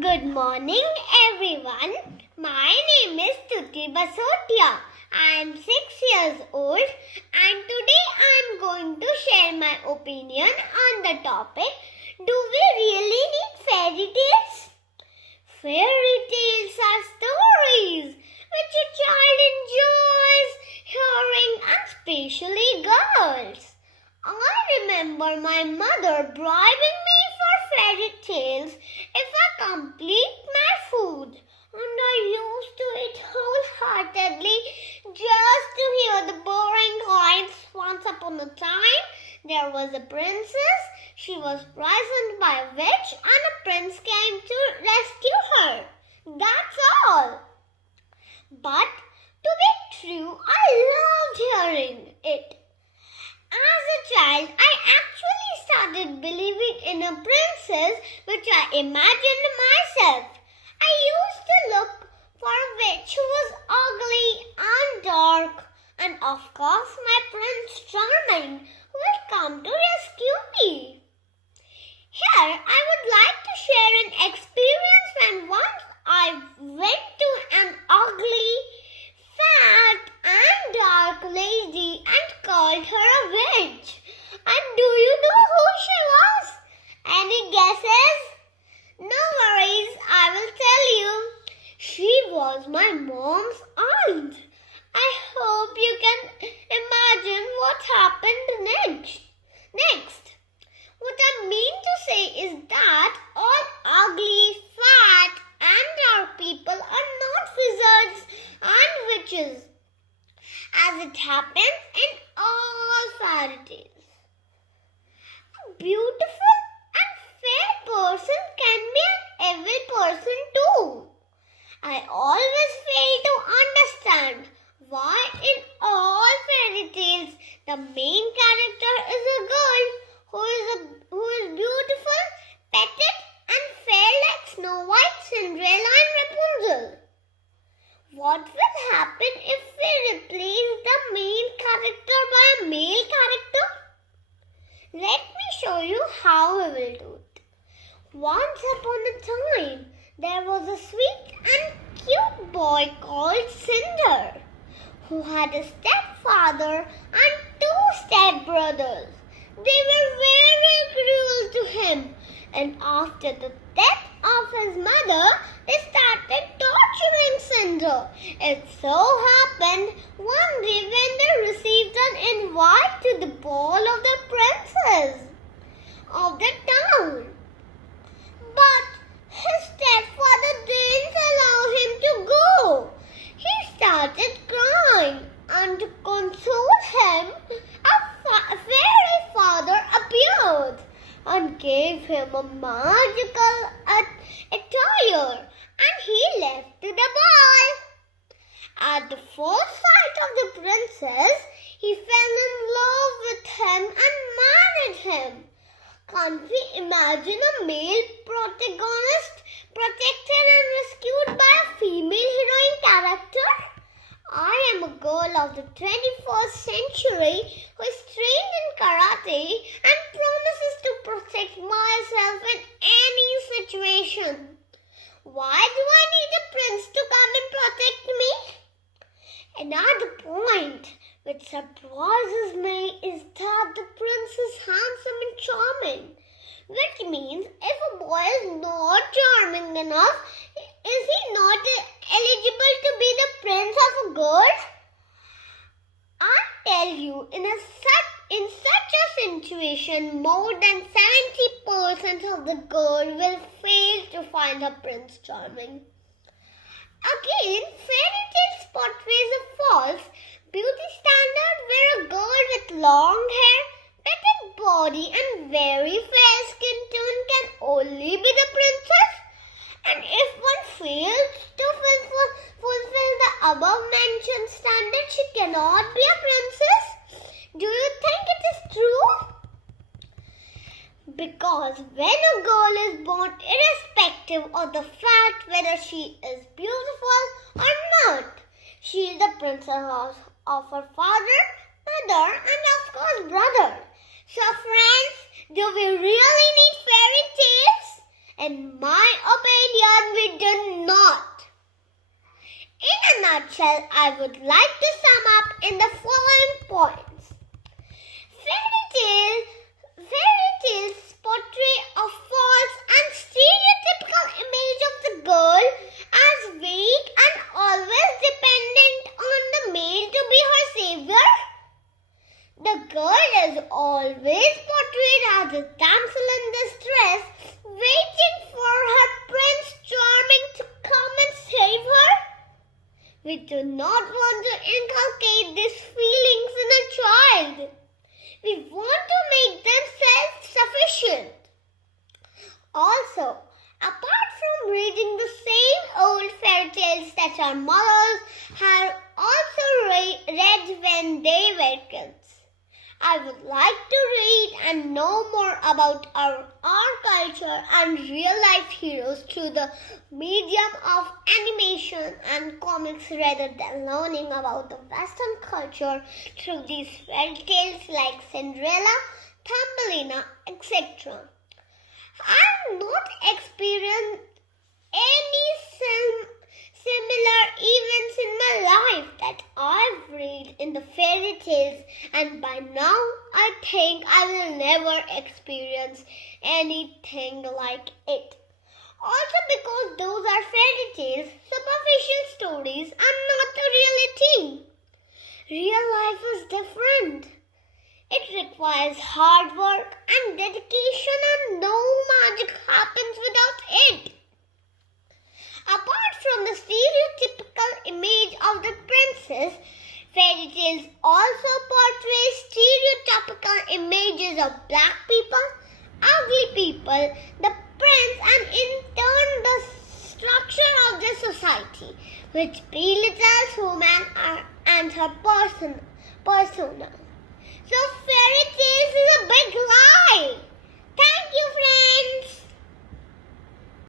Good morning, everyone. My name is Stuti. I am 6 years old and today I am going to share my opinion on the topic, do we really need fairy tales? Fairy tales are stories which a child enjoys hearing, and especially girls. I remember my mother bribing me for fairy tales if I complete my food, and I used to eat wholeheartedly just to hear the boring lines. Once upon a time, there was a princess. She was poisoned by a witch and a prince came to rescue her. That's all. But to be true, I loved hearing it. As a child, I actually started believing in a princess which I imagined myself. I used to look for a witch who was ugly and dark, and of course my Prince Charming will come to rescue me. Here, I would like to share an experience when once I went to an ugly, fat and dark lady and called her a witch. And do you know who she was? Any guesses? No worries, I will tell you. She was my mom's aunt. I hope you can imagine what happened next. What I mean to say is that all ugly, fat and dark people are not wizards and witches, as it happens in all fairy tales. A beautiful and fair person can be an evil person too. I always fail to understand why in all fairy tales the main character is a girl who is beautiful, petted and fair like Snow White, Cinderella and Rapunzel. What will happen if we replace the main character by a male character? Let me show you how we will do it. Once upon a time, there was a sweet and cute boy called Cinder, who had a stepfather and 2 stepbrothers. They were very cruel to him, and after the death of his mother, they started torturing Cinder. It so happened one day when they received an invite to the ball of the princess of the town. But his stepfather didn't allow him to go. He started crying, and to console him, a fairy father appeared and gave him a magical attire, and he left to the ball. At the first sight of the princess, he fell in love with him and married him. Can't we imagine a male protagonist protected and rescued by a female heroine character? I am a girl of the 21st century who is trained in karate and promises to protect myself in any situation. Why do I need a prince to come and protect me? Another point which surprises me is that the prince is handsome and charming, which means if a boy is not charming enough, is he not eligible to be the prince of a girl? I tell you, in such a situation, more than 70% of the girl will fail to find her prince charming. Again, fairy tales portrays a false beauty standard where a girl with long hair, petted body and very fair skin tone can only be the princess. And if one fails to fulfill the above mentioned standard, she cannot be a princess. Do you think it is true? Because when a girl is born, irrespective of the fact whether she is beautiful or not, she is the princess of her father, mother and of course brother. So friends, do we really need fairy tales? In my opinion, nutshell, I would like to sum up in the following points. Fairy tales portray a false and stereotypical image of the girl as weak and always dependent on the male to be her savior. The girl is always portrayed as a damsel in distress, waiting for her Prince Charming to come and save her. We do not want to inculcate these feelings in a child. We want to make them self-sufficient. Also, apart from reading the same old fairy tales that our mothers had also read when they were kids, I would like to read and know more about our culture and real-life heroes through the medium of animation and comics rather than learning about the Western culture through these fairy tales like Cinderella, Thumbelina, etc. I have not experienced any similar events in my life that I've read in the fairy tales, and by now I think I will never experience anything like it. Also, because those are fairy tales, superficial stories, and not the reality. Real life is different. It requires hard work and dedication, and no magic happens without it. Apart from the stereotypical image of the princess, fairy tales also portray stereotypical images of black people, ugly people, the prince, and in turn the structure of the society, which belittles woman and her persona. So fairy tales is a big lie.